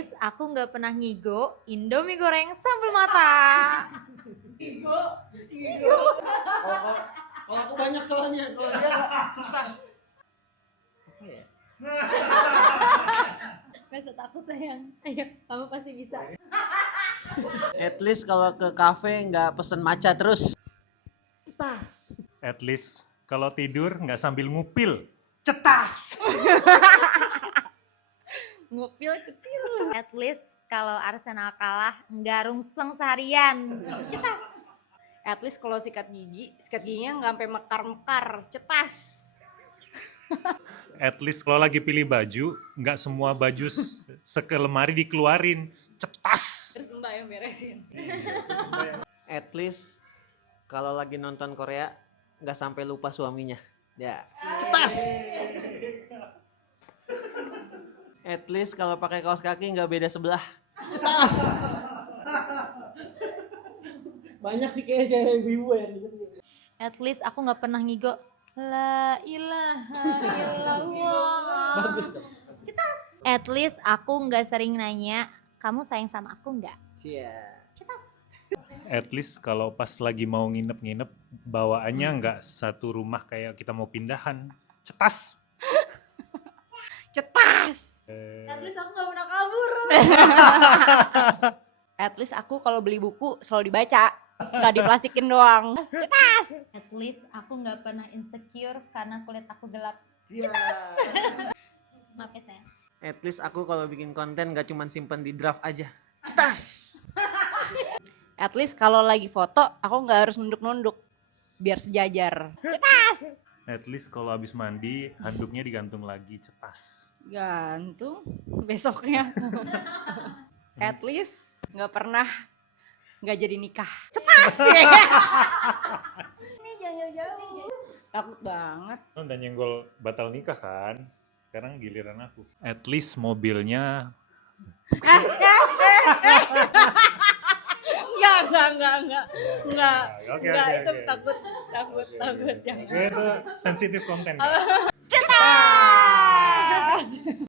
least aku nggak pernah ngigo Indomie goreng sambal mata. Kalau aku banyak soalnya, kalau dia susah. Apa ya? Gak usah takut sayang, ayo kamu pasti bisa. At least kalau ke kafe nggak pesen matcha terus. Tas. At least kalau tidur nggak sambil ngupil. Cetas! Ngupil cetil. At least kalau Arsenal kalah nggak rungseng seharian. Cetas. At least kalau sikat giginya nggak sampai mekar-mekar, cetas. At least kalau lagi pilih baju, nggak semua baju sekelemari dikeluarin. Cetas! Terus Mbak yang beresin. At least kalau lagi nonton Korea nggak sampai lupa suaminya. Ya, cetas. At least kalau pakai kaos kaki nggak beda sebelah. Cetas. Banyak sih kayak cewek ibu ya. At least aku nggak pernah ngigo La ilaha illallah. Bagus dong. Cetas. At least aku nggak sering nanya kamu sayang sama aku nggak. Cia. Cetas. At least kalau pas lagi mau nginep-nginep, bawaannya nggak satu rumah kayak kita mau pindahan. Cetas! Cetas. At least aku nggak pernah kabur. At least aku kalau beli buku selalu dibaca, nggak diplastikin doang. Cetas. At least aku nggak pernah insecure karena kulit aku gelap. Cia. Maaf ya sayang. At least aku kalau bikin konten gak cuma simpen di draft aja. Cetas. At least kalau lagi foto aku nggak harus nunduk-nunduk biar sejajar. Cetas. At least kalau habis mandi, handuknya digantung lagi. Cetas! Gantung besoknya. At least nggak pernah nggak jadi nikah. Cetas. Ini jangan jauh. Takut banget. Udah nyenggol batal nikah kan? Sekarang giliran aku. At least mobilnya Enggak. Oke, Itu oke. takut jangan. Oke, itu sensitif konten. Cetas.